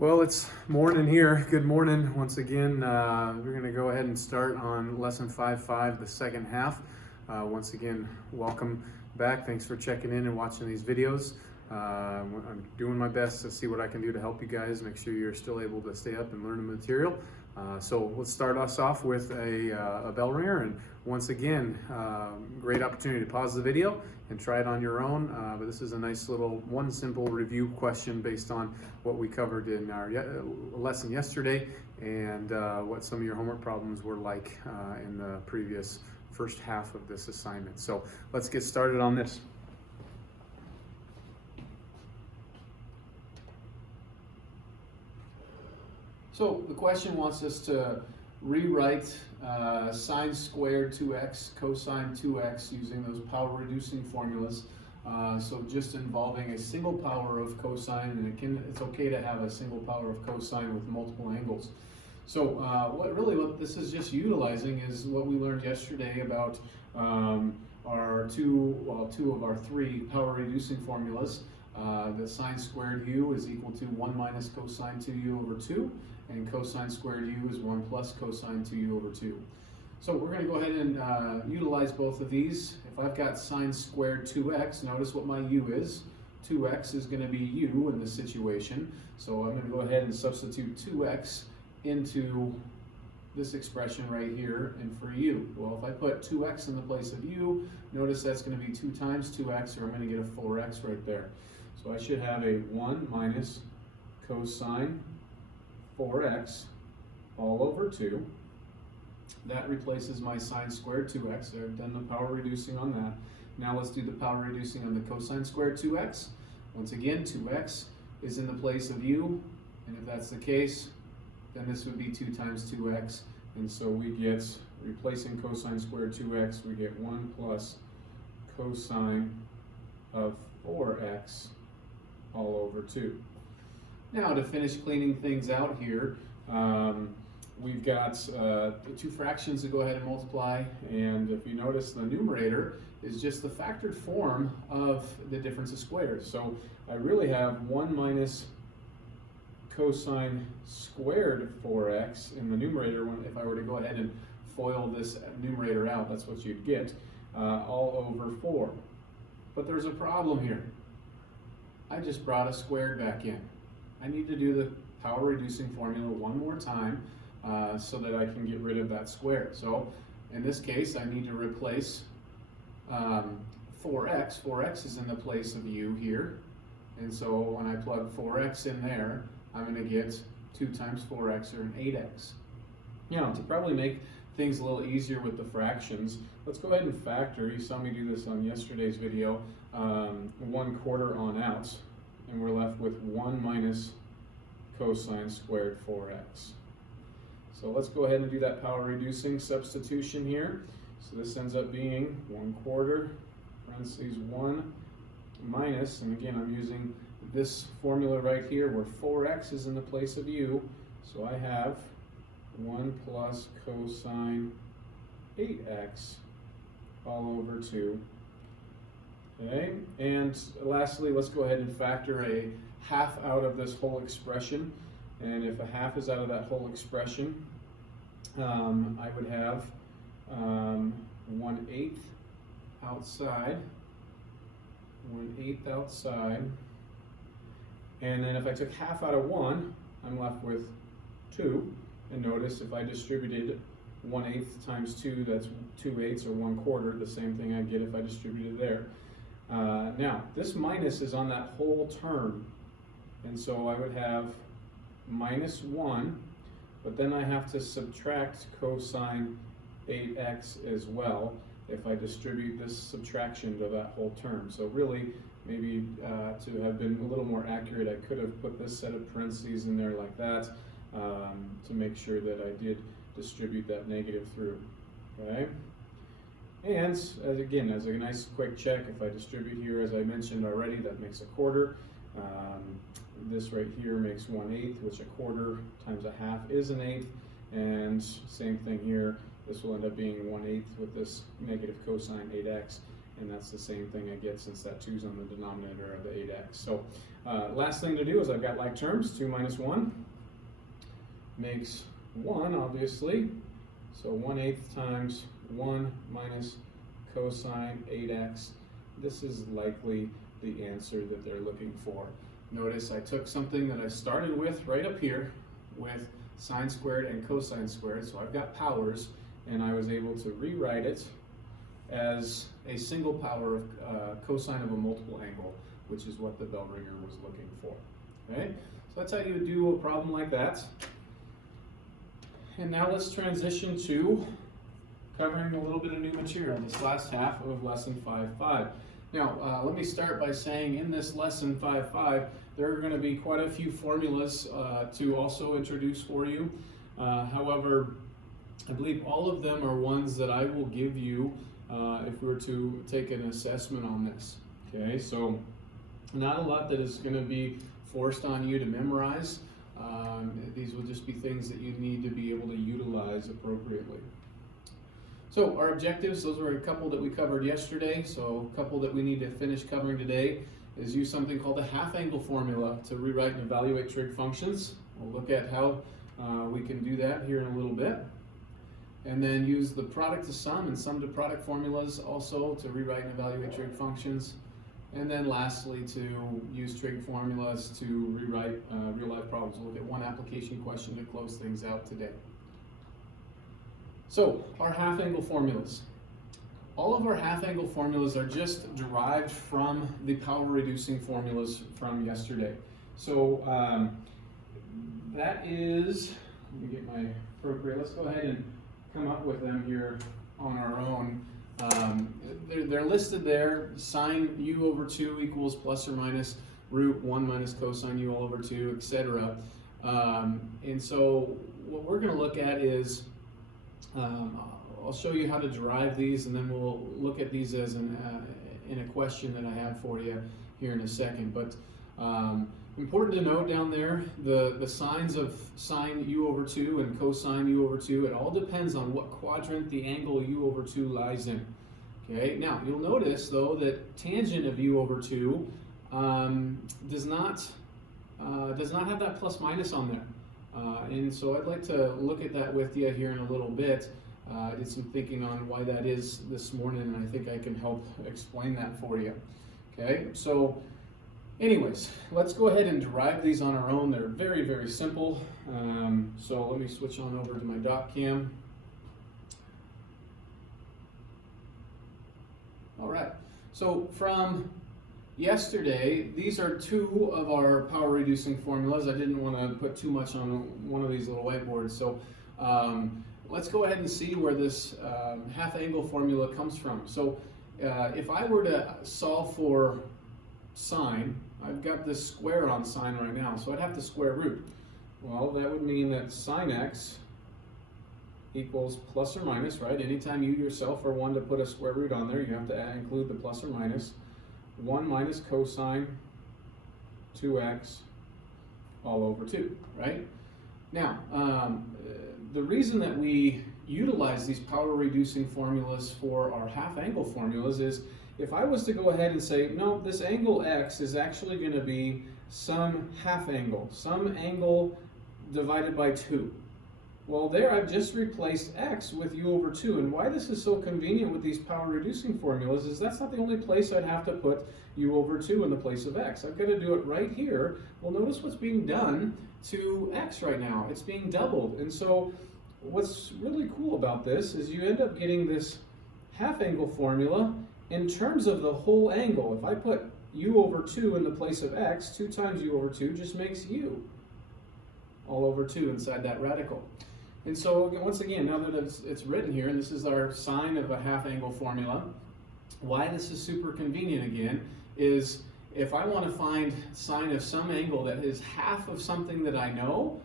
Well, it's morning here. Good morning once again. We're going to go ahead and start on lesson 5.5, the second half. Once again, welcome back. Thanks for checking in and watching these videos. I'm doing my best to see what I can do to help you guys, make sure you're still able to stay up and learn the material. So let's start us off with a bell ringer, and once again, great opportunity to pause the video and try it on your own. But this is a nice little one simple review question based on what we covered in our lesson yesterday and what some of your homework problems were like in the previous first half of this assignment. So let's get started on this. So the question wants us to rewrite sine squared 2x, cosine 2x using those power reducing formulas. So just involving a single power of cosine, and it's okay to have a single power of cosine with multiple angles. So what this is just utilizing is what we learned yesterday about two of our three power reducing formulas. The sine squared u is equal to 1 minus cosine 2u over 2. And cosine squared u is 1 plus cosine 2u over 2. So we're going to go ahead and utilize both of these. If I've got sine squared 2x, notice what my u is. 2x is going to be u in this situation. So I'm going to go ahead and substitute 2x into this expression right here and for u. Well, if I put 2x in the place of u, notice that's going to be 2 times 2x, or I'm going to get a 4x right there. So I should have a 1 minus cosine 4x all over 2. That replaces my sine squared 2x. I've done the power reducing on that. Now let's do the power reducing on the cosine squared 2x. Once again, 2x is in the place of u, and if that's the case, then this would be 2 times 2x, and so we get, replacing cosine squared 2x, we get 1 plus cosine of 4x all over 2. Now, to finish cleaning things out here, we've got the two fractions to go ahead and multiply, and if you notice, the numerator is just the factored form of the difference of squares. So I really have 1 minus cosine squared 4x in the numerator. If I were to go ahead and FOIL this numerator out, that's what you'd get, all over 4. But there's a problem here. I just brought a squared back in. I need to do the power reducing formula one more time so that I can get rid of that square. So in this case, I need to replace 4x. 4x is in the place of u here. And so when I plug 4x in there, I'm going to get 2 times 4x, or an 8x. Now, to probably make things a little easier with the fractions, let's go ahead and factor. You saw me do this on yesterday's video, 1/4 on out. And we're left with 1 minus cosine squared 4x. So let's go ahead and do that power reducing substitution here. So this ends up being 1/4 parentheses 1 minus, and again I'm using this formula right here where 4x is in the place of u. So I have 1 plus cosine 8x all over 2. Okay, and lastly, let's go ahead and factor a half out of this whole expression. And if a half is out of that whole expression, I would have 1/8 outside, 1/8 outside. And then if I took half out of 1, I'm left with 2. And notice if I distributed 1/8 times 2, that's 2/8 or 1/4, the same thing I get if I distributed there. Now, this minus is on that whole term, and so I would have minus 1, but then I have to subtract cosine 8x as well if I distribute this subtraction to that whole term. So really, maybe to have been a little more accurate, I could have put this set of parentheses in there like that to make sure that I did distribute that negative through. Okay? And as a nice quick check, if I distribute here, as I mentioned already, that makes 1/4. This right here makes 1/8, which 1/4 times a half is an 1/8. And same thing here, this will end up being 1/8 with this negative cosine 8x. and that's the same thing I get since that 2 is on the denominator of the 8x. So last thing to do is I've got like terms. 2 minus 1 makes 1, obviously. So 1/8 times 1 minus cosine 8x. This is likely the answer that they're looking for. Notice I took something that I started with right up here with sine squared and cosine squared, so I've got powers, and I was able to rewrite it as a single power of cosine of a multiple angle, which is what the bell ringer was looking for. Okay, so that's how you would do a problem like that. And now let's transition to covering a little bit of new material, this last half of lesson 5.5. Now, let me start by saying in this lesson 5.5, there are going to be quite a few formulas to also introduce for you. However, I believe all of them are ones that I will give you if we were to take an assessment on this. Okay, so not a lot that is going to be forced on you to memorize. These will just be things that you need to be able to utilize appropriately. So our objectives, those were a couple that we covered yesterday. So a couple that we need to finish covering today is use something called the half angle formula to rewrite and evaluate trig functions. We'll look at how we can do that here in a little bit. And then use the product to sum and sum to product formulas also to rewrite and evaluate trig functions. And then lastly, to use trig formulas to rewrite real-life problems. We'll look at one application question to close things out today. So, our half-angle formulas. All of our half-angle formulas are just derived from the power-reducing formulas from yesterday. So, that is, let me get my appropriate, let's go ahead and come up with them here on our own. They're listed there. Sine u over 2 equals plus or minus root 1 minus cosine u all over 2, etc. And so what we're going to look at is, I'll show you how to derive these, and then we'll look at these as in a question that I have for you here in a second. But important to note down there, the signs of sine u over 2 and cosine u over 2, it all depends on what quadrant the angle u over 2 lies in. Okay, now you'll notice though that tangent of u over 2 does not have that plus minus on there. And so I'd like to look at that with you here in a little bit. I did some thinking on why that is this morning, and I think I can help explain that for you. Okay, so anyways, let's go ahead and derive these on our own. They're very, very simple. So let me switch on over to my dot cam. All right, so from yesterday, these are two of our power reducing formulas. I didn't want to put too much on one of these little whiteboards. So let's go ahead and see where this half angle formula comes from. So if I were to solve for sine, I've got this square on sine right now, so I'd have to square root. Well, that would mean that sine x equals plus or minus, right? Anytime you yourself are one to put a square root on there, you have to include the plus or minus. 1 minus cosine 2x all over 2, right? Now, the reason that we utilize these power reducing formulas for our half angle formulas is if I was to go ahead and say, no, this angle x is actually going to be some half angle, some angle divided by 2. Well, there I've just replaced x with u over 2. And why this is so convenient with these power reducing formulas is that's not the only place I'd have to put u over 2 in the place of x. I've got to do it right here. Well, notice what's being done to x right now. It's being doubled. And so what's really cool about this is you end up getting this half angle formula in terms of the whole angle. If I put u over 2 in the place of x, 2 times u over 2 just makes u all over 2 inside that radical. And so once again, now that it's written here, and this is our sine of a half angle formula, why this is super convenient again is if I want to find sine of some angle that is half of something that I know,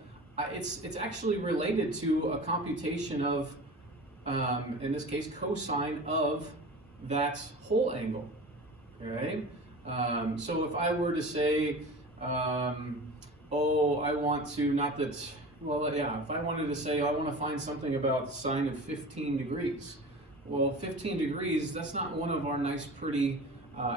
it's actually related to a computation of, in this case, cosine of that whole angle. Okay? So if I were to say, oh, I want to, not that, well, yeah, if I wanted to say, I want to find something about sine of 15 degrees, well, 15 degrees, that's not one of our nice pretty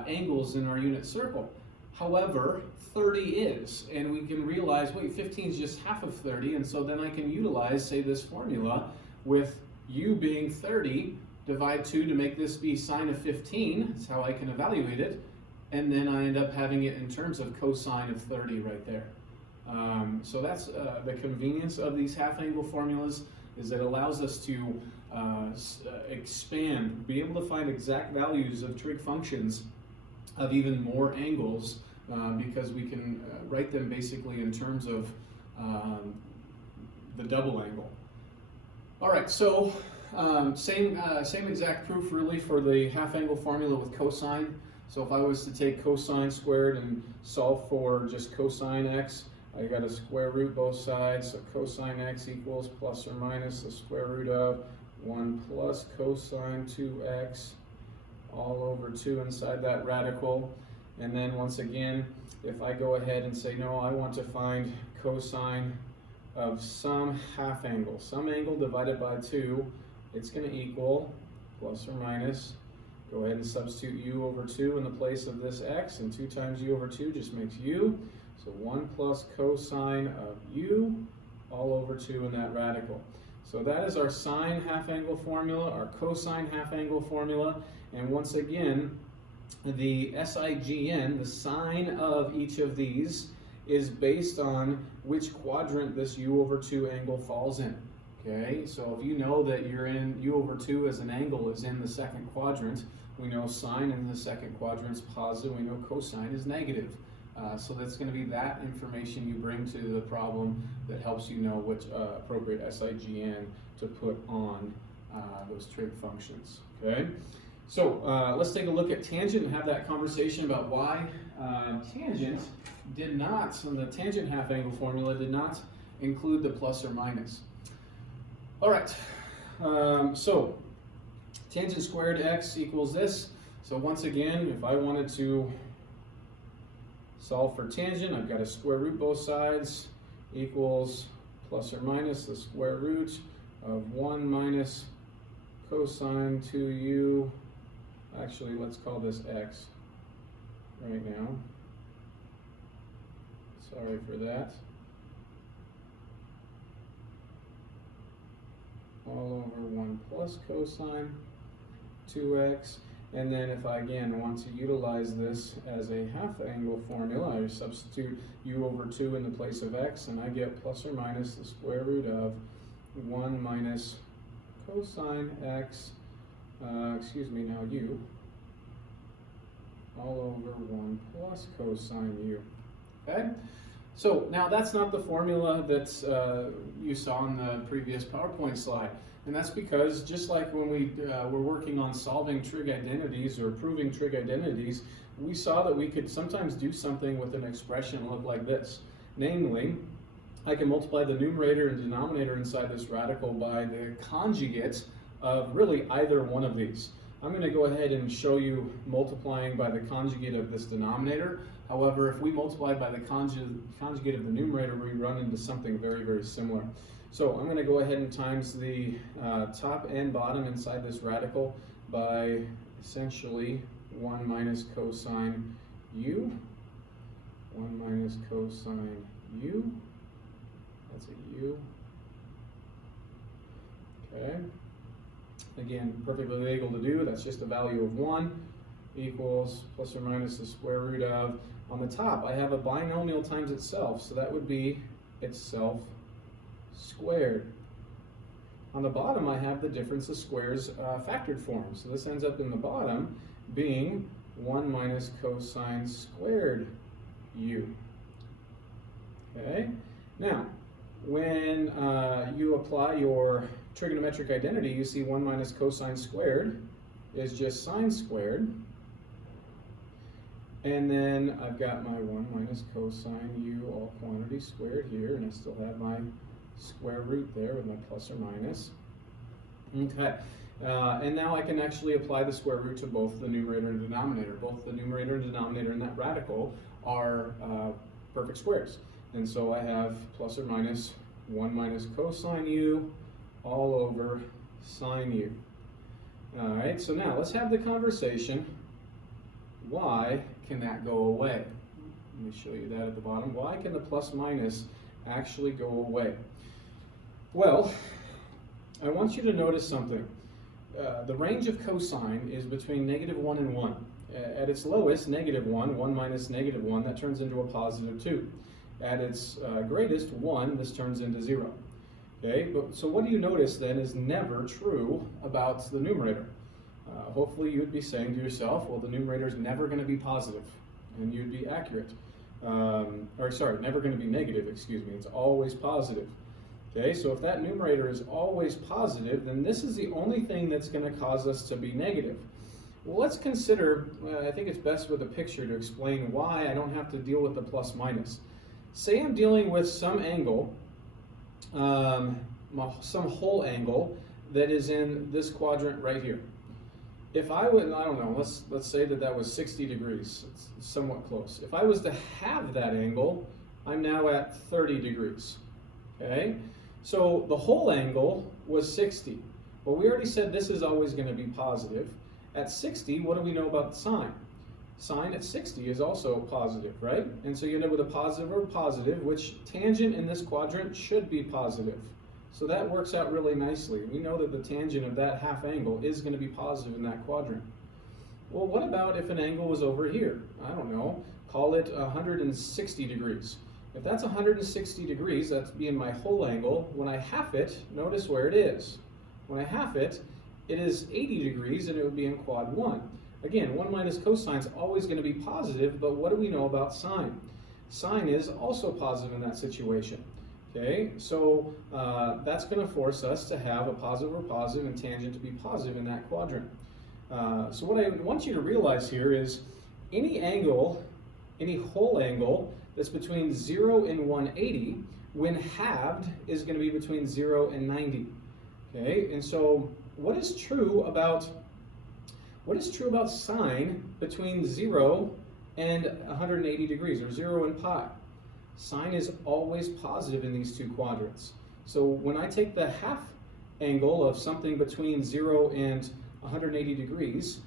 angles in our unit circle. However, 30 is, and we can realize, wait, 15 is just half of 30, and so then I can utilize, say, this formula with u being 30, divide 2 to make this be sine of 15, that's how I can evaluate it, and then I end up having it in terms of cosine of 30 right there. So that's the convenience of these half-angle formulas, is it allows us to expand, be able to find exact values of trig functions of even more angles, because we can write them basically in terms of the double angle. All right, so same exact proof really for the half-angle formula with cosine. So if I was to take cosine squared and solve for just cosine x, I got to square root both sides, so cosine x equals plus or minus the square root of 1 plus cosine 2x all over 2 inside that radical. And then once again, if I go ahead and say, no, I want to find cosine of some half angle, some angle divided by 2, it's going to equal plus or minus, go ahead and substitute u over 2 in the place of this x, and 2 times u over 2 just makes u. So 1 plus cosine of u all over 2 in that radical. So that is our sine half-angle formula, our cosine half-angle formula, and once again, the SIGN, the sign of each of these, is based on which quadrant this u over 2 angle falls in. Okay, so if you know that you're in u over 2 as an angle is in the second quadrant, we know sine in the second quadrant is positive, we know cosine is negative. So that's going to be that information you bring to the problem that helps you know which appropriate SIGN to put on those trig functions. Okay, so let's take a look at tangent and have that conversation about why tangent did not, so the tangent half-angle formula did not include the plus or minus. All right, so tangent squared x equals this. So once again, if I wanted to solve for tangent, I've got to square root both sides, equals plus or minus the square root of 1 minus cosine 2u. Actually, let's call this x right now. Sorry for that. All over 1 plus cosine 2x. And then if I again want to utilize this as a half-angle formula, I substitute u over 2 in the place of x, and I get plus or minus the square root of 1 minus cosine x, now u, all over 1 plus cosine u. Okay? So now that's not the formula that you saw in the previous PowerPoint slide. And that's because just like when we were working on solving trig identities or proving trig identities, we saw that we could sometimes do something with an expression look like this. Namely, I can multiply the numerator and denominator inside this radical by the conjugate of really either one of these. I'm going to go ahead and show you multiplying by the conjugate of this denominator. However, if we multiply by the conjugate of the numerator, we run into something very, very similar. So I'm going to go ahead and times the top and bottom inside this radical by essentially 1 minus cosine u. 1 minus cosine u. That's a u. Okay. Again, perfectly legal to do. That's just a value of 1 equals plus or minus the square root of. On the top, I have a binomial times itself, so that would be itself squared. On the bottom, I have the difference of squares factored form. So this ends up in the bottom being 1 minus cosine squared u. Okay. Now, when you apply your trigonometric identity, you see 1 minus cosine squared is just sine squared. And then I've got my 1 minus cosine u all quantity squared here, and I still have my square root there with my plus or minus. Okay, and now I can actually apply the square root to both the numerator and denominator. Both the numerator and denominator in that radical are perfect squares. And so I have plus or minus 1 minus cosine u all over sine u. All right, so now let's have the conversation. Why can that go away? Let me show you that at the bottom. Why can the plus minus actually go away? Well, I want you to notice something. The range of cosine is between -1 and 1. At its lowest, -1, 1 minus -1, that turns into a +2. At its greatest, 1, this turns into 0. Okay, so what do you notice then is never true about the numerator? Hopefully you'd be saying to yourself, well, the numerator is never going to be positive, and you'd be accurate. Never going to be negative, excuse me, it's always positive. Okay, so if that numerator is always positive, then this is the only thing that's going to cause us to be negative. Well, let's consider, I think it's best with a picture to explain why I don't have to deal with the plus minus. Say I'm dealing with some angle, some whole angle that is in this quadrant right here. If I would, I don't know, let's say that was 60 degrees. It's somewhat close. If I was to halve that angle, I'm now at 30 degrees. Okay? So the whole angle was 60. Well, we already said this is always going to be positive. At 60, what do we know about sine? Sine at 60 is also positive, right? And so you end up with a positive or positive, which tangent in this quadrant should be positive. So that works out really nicely. We know that the tangent of that half angle is going to be positive in that quadrant. Well, what about if an angle was over here? I don't know, call it 160 degrees. If that's 160 degrees, that's being my whole angle. When I half it, notice where it is. When I half it, it is 80 degrees, and it would be in quad 1. Again, 1 minus cosine is always going to be positive, but what do we know about sine? Sine is also positive in that situation. Okay, so that's going to force us to have a positive or positive and tangent to be positive in that quadrant. So what I want you to realize here is any angle, any whole angle that's between 0 and 180, when halved, is going to be between 0 and 90. Okay, and so what is true about sine between 0 and 180 degrees, or 0 and pi? Sine is always positive in these two quadrants. So when I take the half angle of something between 0 and 180 degrees,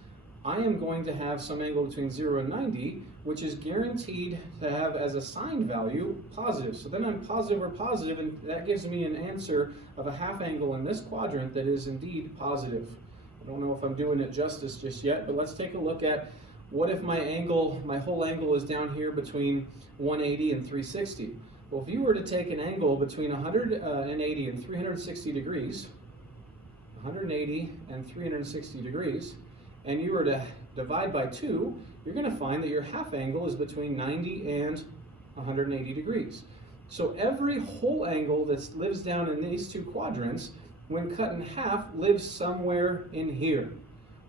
I am going to have some angle between 0 and 90, which is guaranteed to have as a sine value positive. So then I'm positive or positive, and that gives me an answer of a half angle in this quadrant that is indeed positive. I don't know if I'm doing it justice just yet, but let's take a look at what if my whole angle is down here between 180 and 360. Well, if you were to take an angle between 180 and 360 degrees, 180 and 360 degrees, and you were to divide by 2, you're going to find that your half angle is between 90 and 180 degrees. So every whole angle that lives down in these two quadrants, when cut in half, lives somewhere in here.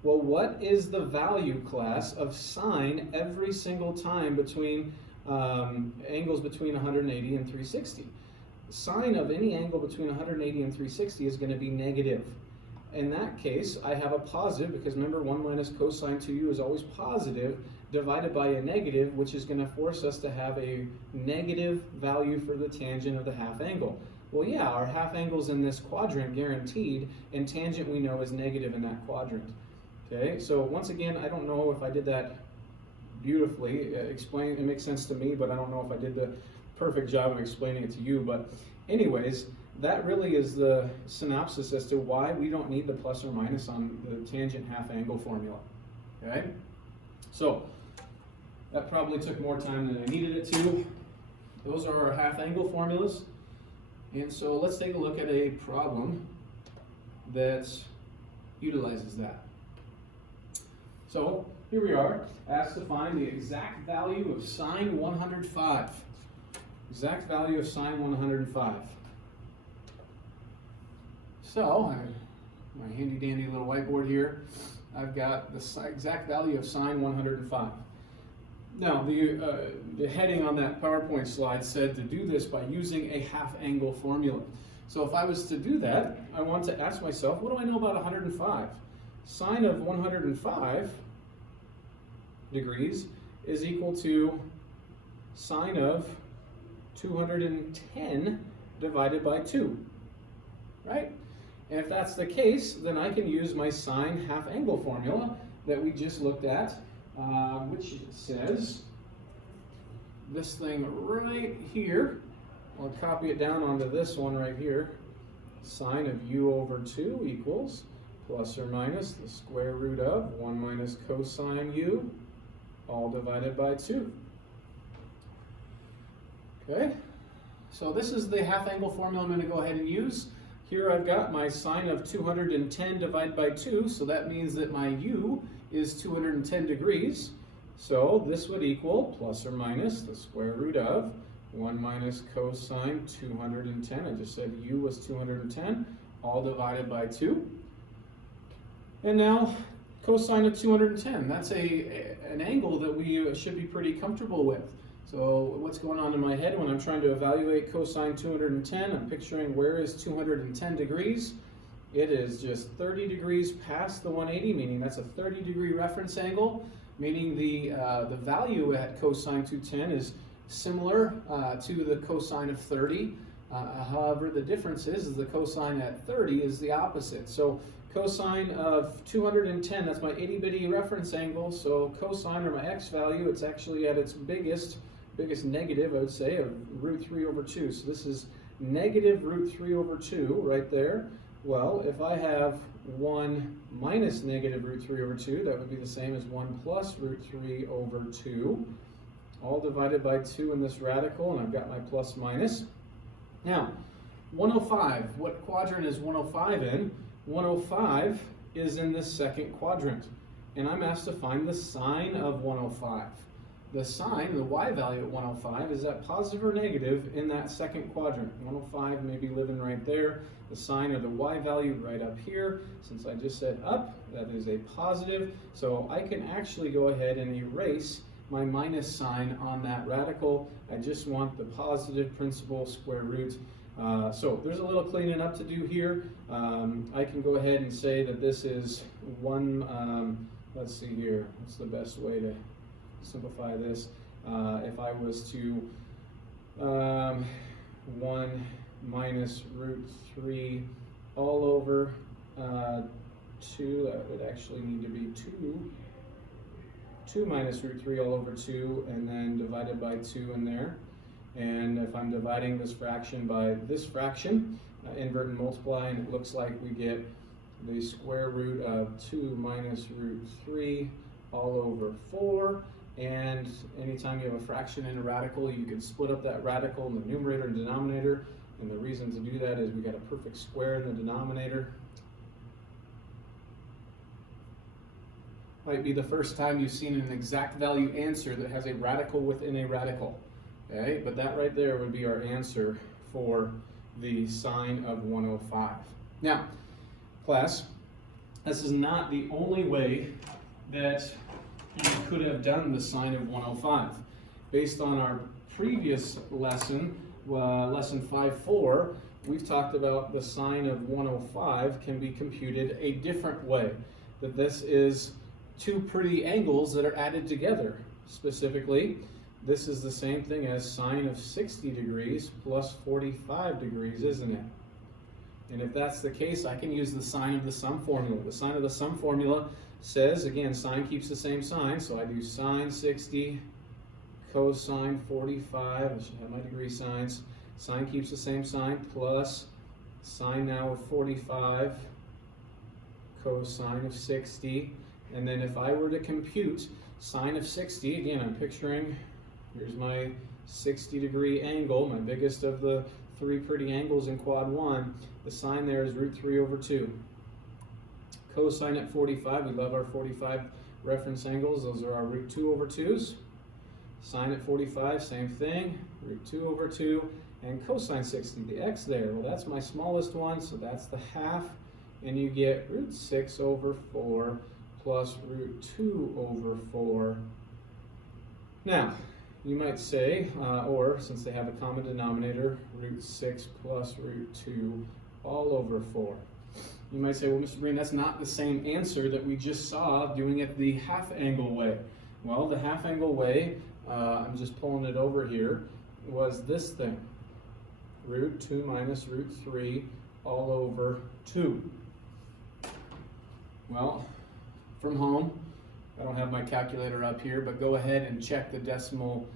Well, what is the value class of sine every single time between angles between 180 and 360? Sine of any angle between 180 and 360 is going to be negative. In that case, I have a positive, because remember, 1 minus cosine 2u is always positive, divided by a negative, which is going to force us to have a negative value for the tangent of the half angle. Well, yeah, our half angle's in this quadrant guaranteed, and tangent we know is negative in that quadrant. Okay, so once again, I don't know if I did that beautifully. It makes sense to me, but I don't know if I did the perfect job of explaining it to you. But anyways, that really is the synopsis as to why we don't need the plus or minus on the tangent half angle formula. Okay, so that probably took more time than I needed it to. Those are our half angle formulas. And so let's take a look at a problem that utilizes that. So here we are, asked to find the exact value of sine 105. Exact value of sine 105. So, my handy dandy little whiteboard here, I've got the exact value of sine 105. Now, the heading on that PowerPoint slide said to do this by using a half angle formula. So if I was to do that, I want to ask myself, what do I know about 105? Sine of 105 degrees is equal to sine of 210 divided by 2, right? And if that's the case, then I can use my sine half angle formula that we just looked at, which says this thing right here. I'll copy it down onto this one right here. Sine of u over 2 equals plus or minus the square root of 1 minus cosine u, all divided by 2. Okay, so this is the half angle formula I'm going to go ahead and use. Here I've got my sine of 210 divided by 2, so that means that my u is 210 degrees. So this would equal plus or minus the square root of 1 minus cosine 210. I just said u was 210, all divided by 2. And now cosine of 210, that's an angle that we should be pretty comfortable with. So what's going on in my head when I'm trying to evaluate cosine 210? I'm picturing where is 210 degrees? It is just 30 degrees past the 180, meaning that's a 30-degree reference angle, meaning the value at cosine 210 is similar to the cosine of 30. However, the difference is the cosine at 30 is the opposite. So cosine of 210, that's my itty-bitty reference angle. So cosine, or my x value, it's actually at its biggest negative, I would say, of root 3 over 2. So this is negative root 3 over 2 right there. Well, if I have 1 minus negative root 3 over 2, that would be the same as 1 plus root 3 over 2, all divided by 2 in this radical, and I've got my plus minus. Now, 105, what quadrant is 105 in? 105 is in this second quadrant, and I'm asked to find the sine of 105. The sine, the y value at 105, is that positive or negative in that second quadrant? 105 may be living right there. The sine, or the y value, right up here. Since I just said up, that is a positive. So I can actually go ahead and erase my minus sign on that radical. I just want the positive principal square root. So there's a little cleaning up to do here. I can go ahead and say that this is one, let's see here, what's the best way to simplify this? If I was to 1 minus root 3 all over 2, that would actually need to be 2 minus root 3 all over 2, and then divided by 2 in there. And if I'm dividing this fraction by this fraction, invert and multiply, and it looks like we get the square root of 2 minus root 3 all over 4. And anytime you have a fraction in a radical, you can split up that radical in the numerator and denominator. And the reason to do that is we got a perfect square in the denominator. Might be the first time you've seen an exact value answer that has a radical within a radical. Okay, but that right there would be our answer for the sine of 105. Now, class, this is not the only way that you could have done the sine of 105. Based on our previous lesson, lesson 5.4, we've talked about the sine of 105 can be computed a different way. That this is two pretty angles that are added together. Specifically, this is the same thing as sine of 60 degrees plus 45 degrees, isn't it? And if that's the case, I can use the sine of the sum formula. The sine of the sum formula says, again, sine keeps the same sign, so I do sine 60 cosine 45, I should have my degree signs. Sine keeps the same sign, plus sine now of 45 cosine of 60. And then if I were to compute sine of 60, again, I'm picturing, here's my 60-degree angle, my biggest of the three pretty angles in quad 1. The sine there is root 3 over 2. Cosine at 45, we love our 45 reference angles. Those are our root 2 over 2s. Sine at 45, same thing, root 2 over 2. And cosine 60, the x there, well, that's my smallest one, so that's the half. And you get root 6 over 4 plus root 2 over 4. Now, you might say, or since they have a common denominator, root 6 plus root 2 all over 4. You might say, well, Mr. Breen, that's not the same answer that we just saw doing it the half angle way. Well, the half angle way, I'm just pulling it over here, was this thing. Root 2 minus root 3 all over 2. Well, from home, I don't have my calculator up here, but go ahead and check the decimal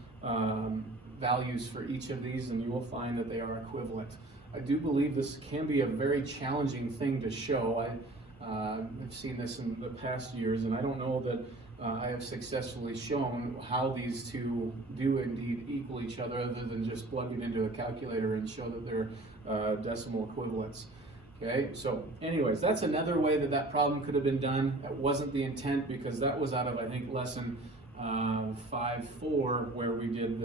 values for each of these and you will find that they are equivalent. I do believe this can be a very challenging thing to show. I've seen this in the past years and I don't know that I have successfully shown how these two do indeed equal each other than just plug it into a calculator and show that they're decimal equivalents. Okay, so anyways, that's another way that problem could have been done. That wasn't the intent because that was out of, I think, lesson 5.4 where we did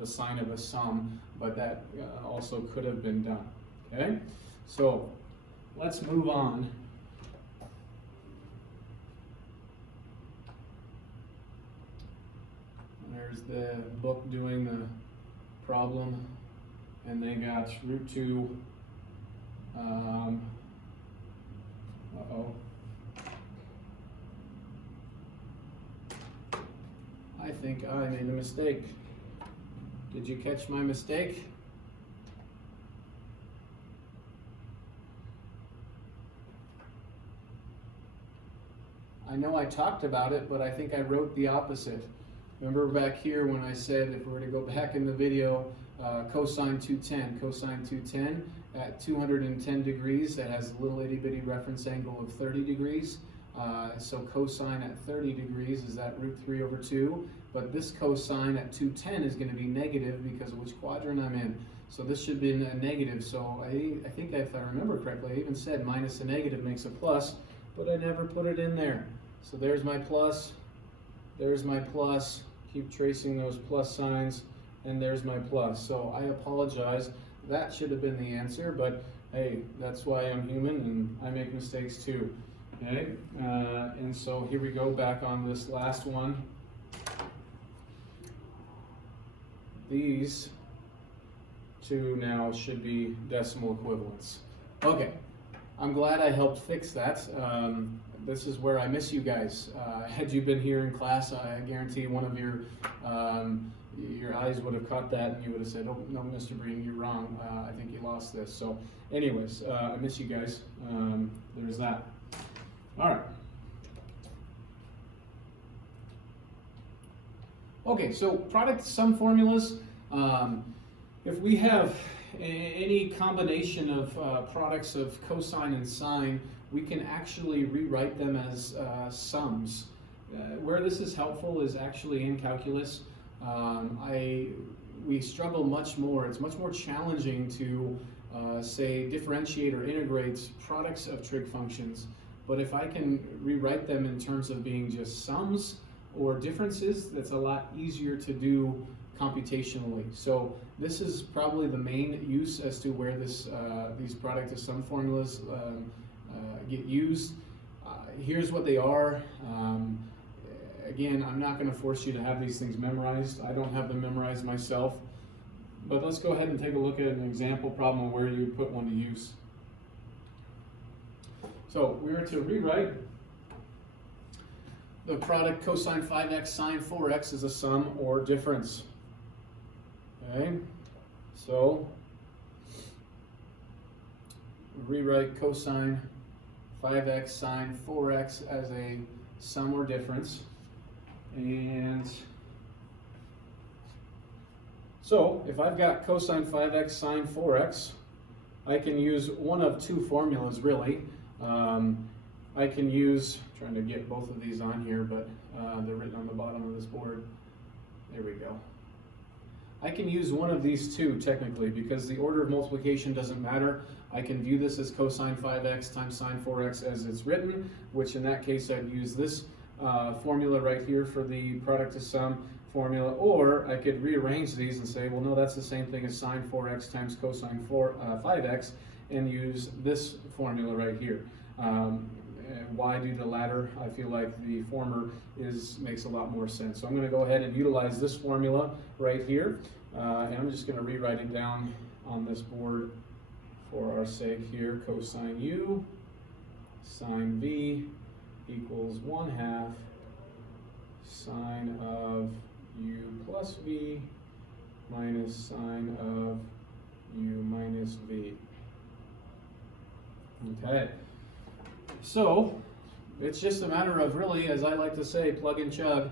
the sign of a sum, but that also could have been done. Okay, so let's move on. There's the book doing the problem, and they got root 2. Uh-oh. I think I made a mistake. Did you catch my mistake? I know I talked about it, but I think I wrote the opposite. Remember back here when I said if we were to go back in the video, cosine 210 at 210 degrees, that has a little itty bitty reference angle of 30 degrees. So cosine at 30 degrees is that root 3 over 2. But this cosine at 210 is going to be negative because of which quadrant I'm in. So this should be a negative. So I think if I remember correctly, I even said minus a negative makes a plus, but I never put it in there. So there's my plus, there's my plus. Keep tracing those plus signs, and there's my plus. So I apologize. That should have been the answer, but hey, that's why I'm human and I make mistakes too. Okay, and so here we go back on this last one. These two now should be decimal equivalents. Okay, I'm glad I helped fix that. This is where I miss you guys. Had you been here in class, I guarantee one of your eyes would have caught that and you would have said, oh, no, Mr. Breen, you're wrong. I think you lost this. So anyways, I miss you guys. There's that. All right. Okay, so product sum formulas. If we have any combination of products of cosine and sine, we can actually rewrite them as sums. Where this is helpful is actually in calculus. We struggle much more. It's much more challenging to say differentiate or integrate products of trig functions. But if I can rewrite them in terms of being just sums or differences, that's a lot easier to do computationally. So this is probably the main use as to where these product of sum formulas get used. Here's what they are. Again, I'm not going to force you to have these things memorized. I don't have them memorized myself. But let's go ahead and take a look at an example problem where you put one to use. So we are to rewrite the product cosine 5x sine 4x as a sum or difference. Okay, so rewrite cosine 5x sine 4x as a sum or difference. And so if I've got cosine 5x sine 4x, I can use one of two formulas really. I can use, trying to get both of these on here, but they're written on the bottom of this board. There we go. I can use one of these two technically because the order of multiplication doesn't matter. I can view this as cosine 5x times sine 4x as it's written, which in that case I'd use this formula right here for the product of sum formula, or I could rearrange these and say, well, no, that's the same thing as sine 4x times cosine 5x, and use this formula right here. And why do the latter? I feel like the former makes a lot more sense. So I'm going to go ahead and utilize this formula right here, and I'm just going to rewrite it down on this board for our sake here. Cosine u sine v equals 1/2 sine of u plus v minus sine of u minus v. Okay, so it's just a matter of really, as I like to say, plug and chug.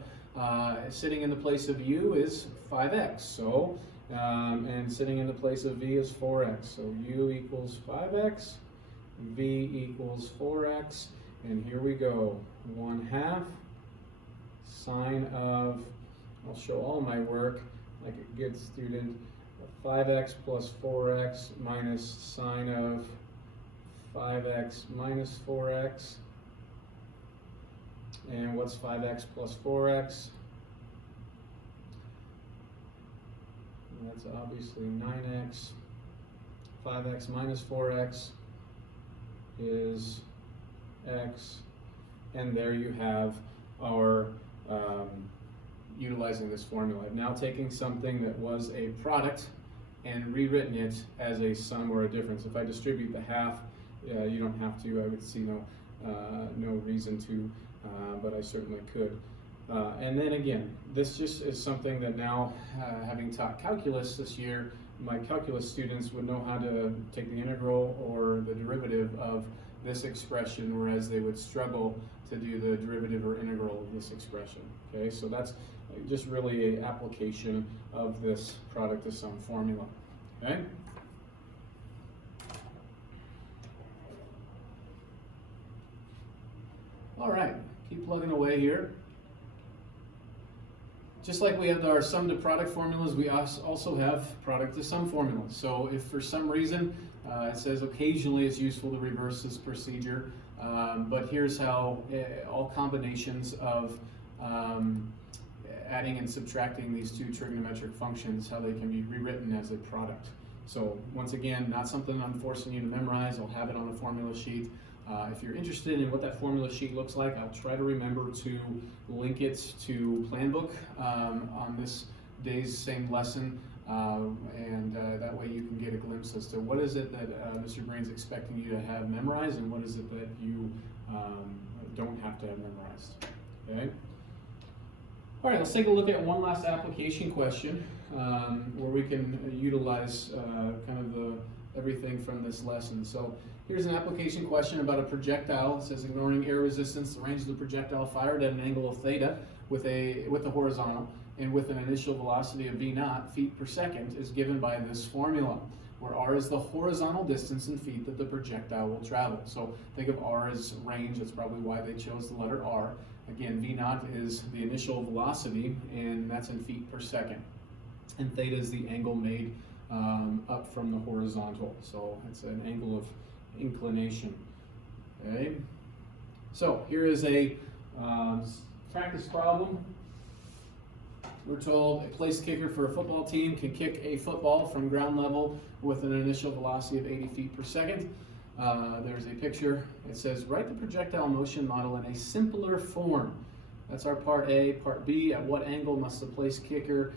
Sitting in the place of u is 5x, so and sitting in the place of v is 4x. So u equals 5x, v equals 4x, and here we go. 1/2 sine of, I'll show all my work like a good student, 5x plus 4x minus sine of 5x minus 4x. And what's 5x plus 4x? That's obviously 9x. 5x minus 4x is x. And there you have our utilizing this formula. I've now taken something that was a product and rewritten it as a sum or a difference. If I distribute the half, you don't have to. I would see no reason to, but I certainly could. And then again, this just is something that now, having taught calculus this year, my calculus students would know how to take the integral or the derivative of this expression, whereas they would struggle to do the derivative or integral of this expression. Okay, so that's just really an application of this product to sum formula. Okay. All right, keep plugging away here. Just like we have our sum to product formulas, we also have product to sum formulas. So if for some reason it says occasionally it's useful to reverse this procedure, but here's how all combinations of adding and subtracting these two trigonometric functions, how they can be rewritten as a product. So once again, not something I'm forcing you to memorize. I'll have it on a formula sheet. If you're interested in what that formula sheet looks like, I'll try to remember to link it to Planbook on this day's same lesson, and that way you can get a glimpse as to what is it that Mr. Green's expecting you to have memorized and what is it that you don't have to have memorized. Okay? All right, let's take a look at one last application question where we can utilize kind of everything from this lesson. So here's an application question about a projectile. It says ignoring air resistance, the range of the projectile fired at an angle of theta with the horizontal and with an initial velocity of v0 feet per second is given by this formula, where r is the horizontal distance in feet that the projectile will travel. So think of r as range. That's probably why they chose the letter r. Again, v0 is the initial velocity, and that's in feet per second. And theta is the angle made up from the horizontal. So it's an angle of inclination. Okay. So here is a practice problem. We're told a place kicker for a football team can kick a football from ground level with an initial velocity of 80 feet per second. There's a picture. It says, write the projectile motion model in a simpler form. That's our part A. Part B, at what angle must the place kicker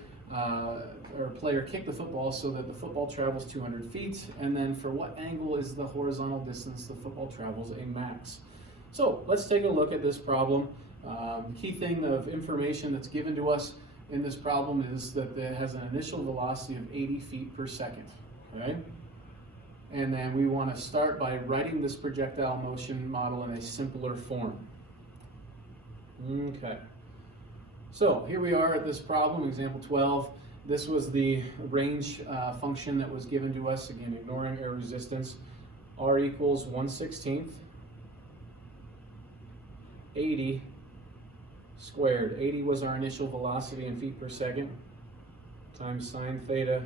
or player kick the football so that the football travels 200 feet? And then for what angle is the horizontal distance the football travels a max? So let's take a look at this problem. The key thing of information that's given to us in this problem is that it has an initial velocity of 80 feet per second. Okay? And then we want to start by writing this projectile motion model in a simpler form. Okay. So here we are at this problem, example 12. This was the range function that was given to us, again, ignoring air resistance. R equals 1/16 80 squared. 80 was our initial velocity in feet per second, times sine theta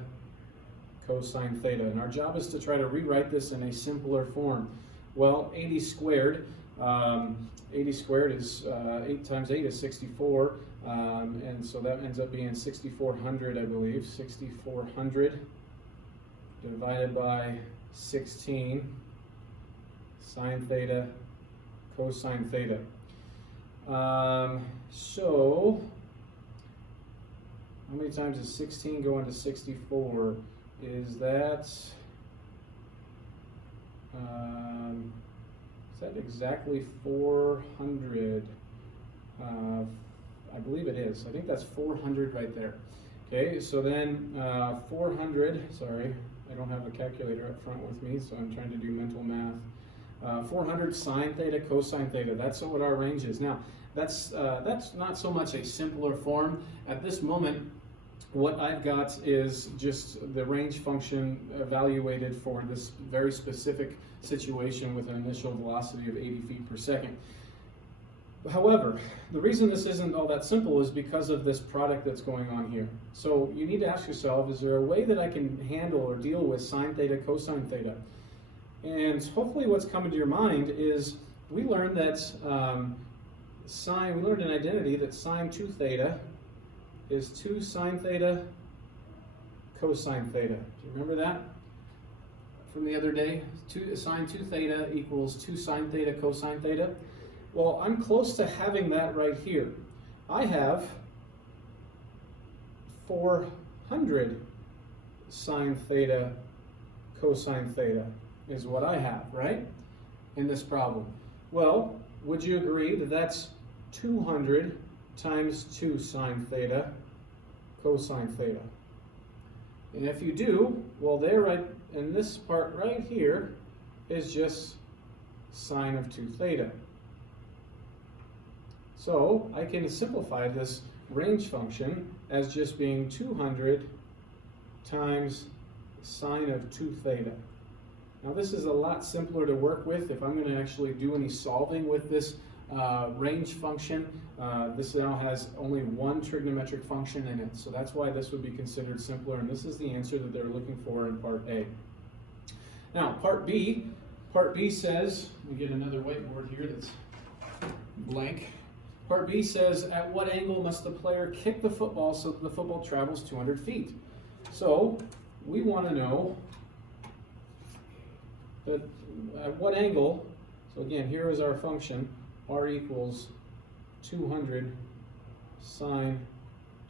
cosine theta. And our job is to try to rewrite this in a simpler form. Well, 80 squared is 8 times 8 is 64, and so that ends up being 6,400, I believe. 6,400 divided by 16 sine theta cosine theta. So how many times does 16 go into 64? Is that exactly 400? I believe it is. I think that's 400 right there. Okay, so then 400, sorry, I don't have a calculator up front with me, so I'm trying to do mental math. 400 sine theta, cosine theta. That's what our range is. Now, that's not so much a simpler form. At this moment, what I've got is just the range function evaluated for this very specific situation with an initial velocity of 80 feet per second. However, the reason this isn't all that simple is because of this product that's going on here. So you need to ask yourself, is there a way that I can handle or deal with sine theta, cosine theta? And hopefully what's coming to your mind is we learned that we learned in identity that sine 2 theta is 2 sine theta cosine theta. Do you remember that from the other day? Sine 2 theta equals 2 sine theta cosine theta. Well, I'm close to having that right here. I have 400 sine theta cosine theta is what I have, right, in this problem. Well, would you agree that that's 200 times 2 sine theta cosine theta? And if you do, well, there right in this part right here is just sine of 2 theta. So I can simplify this range function as just being 200 times sine of 2 theta. Now this is a lot simpler to work with if I'm going to actually do any solving with this range function. This now has only one trigonometric function in it, so that's why this would be considered simpler, and this is the answer that they're looking for in part A. Now part B says, let me get another whiteboard here that's blank. Part B says, at what angle must the player kick the football so that the football travels 200 feet? So we want to know that at what angle, so again, here is our function, r equals 200 sine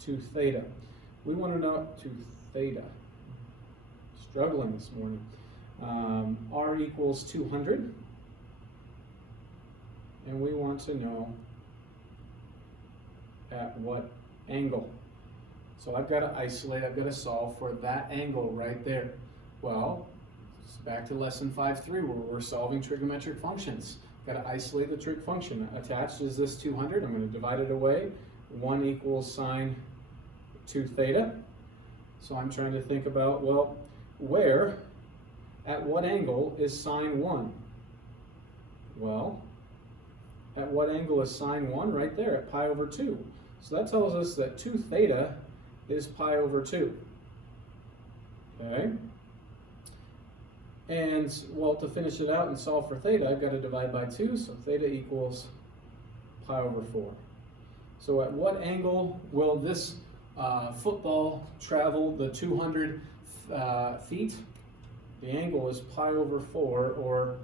2 theta. We want to know 2 theta. Struggling this morning. R equals 200, and we want to know at what angle. So I've got to isolate, I've got to solve for that angle right there. Well, it's back to lesson 5.3 where we're solving trigonometric functions. Got to isolate the trig function. Attached is this 200. I'm going to divide it away. 1 equals sine 2 theta. So I'm trying to think about, well, where, at what angle is sine 1? Well, at what angle is sine 1? Right there at pi over 2. So that tells us that 2 theta is pi over 2. Okay? And, well, to finish it out and solve for theta, I've got to divide by 2, so theta equals pi over 4. So at what angle will this football travel the 200 feet? The angle is pi over 4, or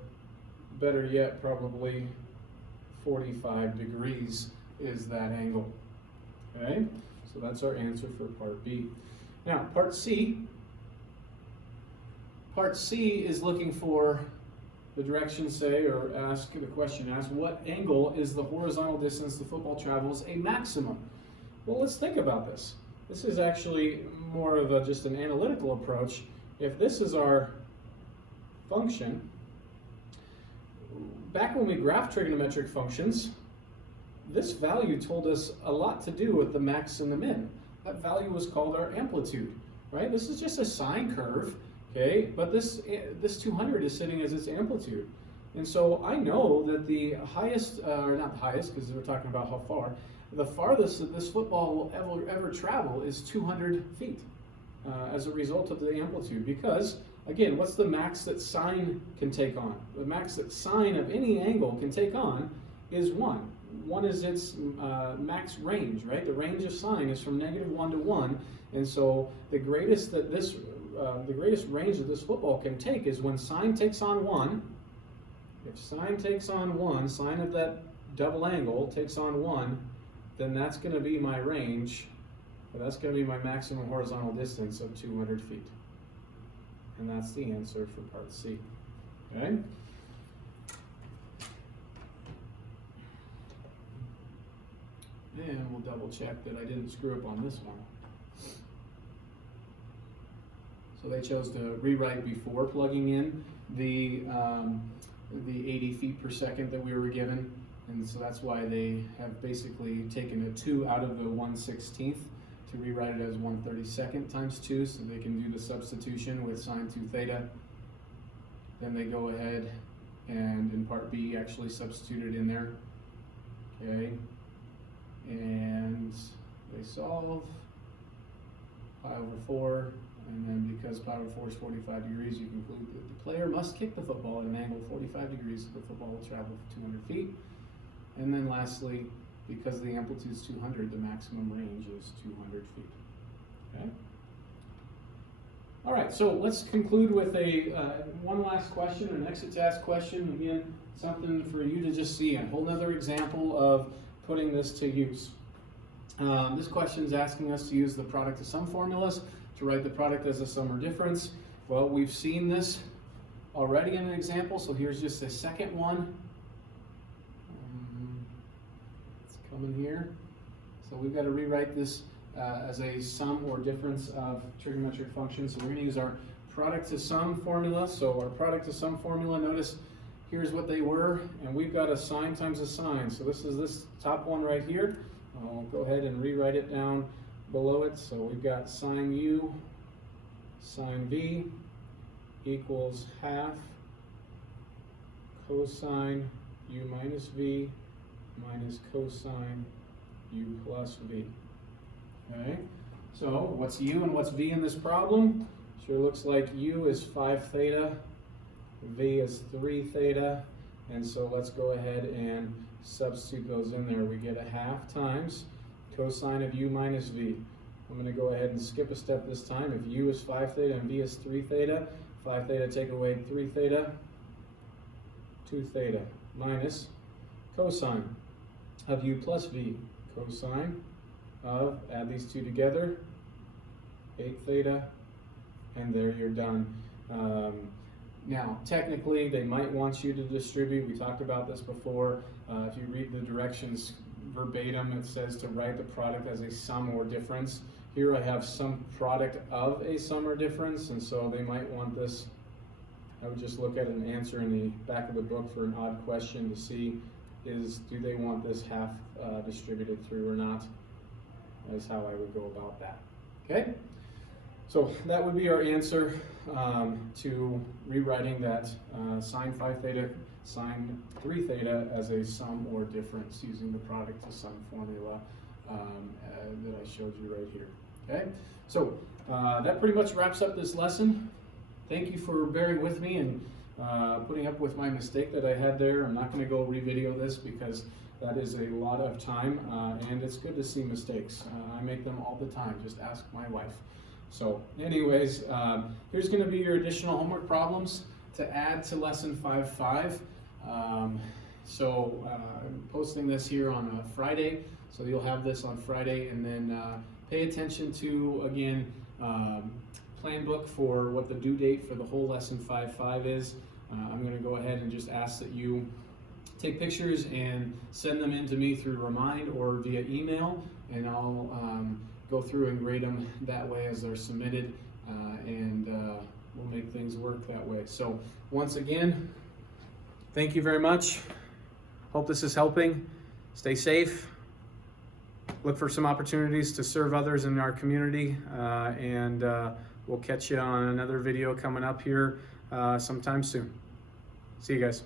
better yet, probably 45 degrees is that angle. Okay, so that's our answer for part B. Now, part C. Part C is looking for the direction, say, or ask the question, ask what angle is the horizontal distance the football travels a maximum? Well, let's think about this. This is actually more of just an analytical approach. If this is our function, back when we graphed trigonometric functions, this value told us a lot to do with the max and the min. That value was called our amplitude, right? This is just a sine curve, okay? But this 200 is sitting as its amplitude. And so I know that the highest, or not the highest, because we're talking about how far, the farthest that this football will ever travel is 200 feet as a result of the amplitude. Because, again, what's the max that sine can take on? The max that sine of any angle can take on is 1. 1 is its max range, right? The range of sine is from -1 to 1, and so the greatest range that this football can take is when sine takes on 1. If sine takes on 1, sine of that double angle takes on 1, then that's going to be my range. That's going to be my maximum horizontal distance of 200 feet, and that's the answer for part C. Okay. And we'll double check that I didn't screw up on this one. So they chose to rewrite before plugging in the the 80 feet per second that we were given. And so that's why they have basically taken a 2 out of the 1/16 to rewrite it as 1/32 times 2, so they can do the substitution with sine 2 theta. Then they go ahead and in part B actually substitute it in there. Okay, and they solve pi over 4, and then because pi over 4 is 45 degrees, you conclude that the player must kick the football at an angle of 45 degrees, so the football will travel for 200 feet. And then lastly, because the amplitude is 200, the maximum range is 200 feet. Okay. All right, so let's conclude with a one last question, an exit task question. Again, something for you to just see, a whole other example of putting this to use. This question is asking us to use the product of sum formulas to write the product as a sum or difference. Well, we've seen this already in an example, so here's just a second one. Coming here. So we've got to rewrite this as a sum or difference of trigonometric functions. So we're going to use our product to sum formula. So our product to sum formula, notice here's what they were, and we've got a sine times a sine. So this is this top one right here. I'll go ahead and rewrite it down below it. So we've got sine u sine v equals half cosine u minus v minus cosine u plus v. Okay, so what's u and what's v in this problem? Sure looks like u is 5 theta, v is 3 theta, and so let's go ahead and substitute those in there. We get a half times cosine of u minus v. I'm going to go ahead and skip a step this time. If u is 5 theta and v is 3 theta, 5 theta take away 3 theta, 2 theta, minus cosine of u plus v, cosine of, add these two together, 8 theta, and there you're done. Now, technically, they might want you to distribute. We talked about this before. If you read the directions verbatim, it says to write the product as a sum or difference. Here I have some product of a sum or difference, and so they might want this. I would just look at an answer in the back of the book for an odd question to see do they want this half distributed through or not. That's how I would go about that. Okay? So that would be our answer to rewriting that sine 5 theta, sine 3 theta as a sum or difference using the product to sum formula that I showed you right here. Okay? So that pretty much wraps up this lesson. Thank you for bearing with me and putting up with my mistake that I had there. I'm not going to go re-video this because that is a lot of time, and it's good to see mistakes. I make them all the time. Just ask my wife. So anyways, here's going to be your additional homework problems to add to lesson 5.5. I'm posting this here on a Friday, so you'll have this on Friday, and then pay attention to, again, plan book for what the due date for the whole lesson 5.5 is. I'm going to go ahead and just ask that you take pictures and send them in to me through Remind or via email, and I'll go through and grade them that way as they're submitted, and we'll make things work that way. So once again, thank you very much. Hope this is helping. Stay safe. Look for some opportunities to serve others in our community, and we'll catch you on another video coming up here sometime soon. See you guys.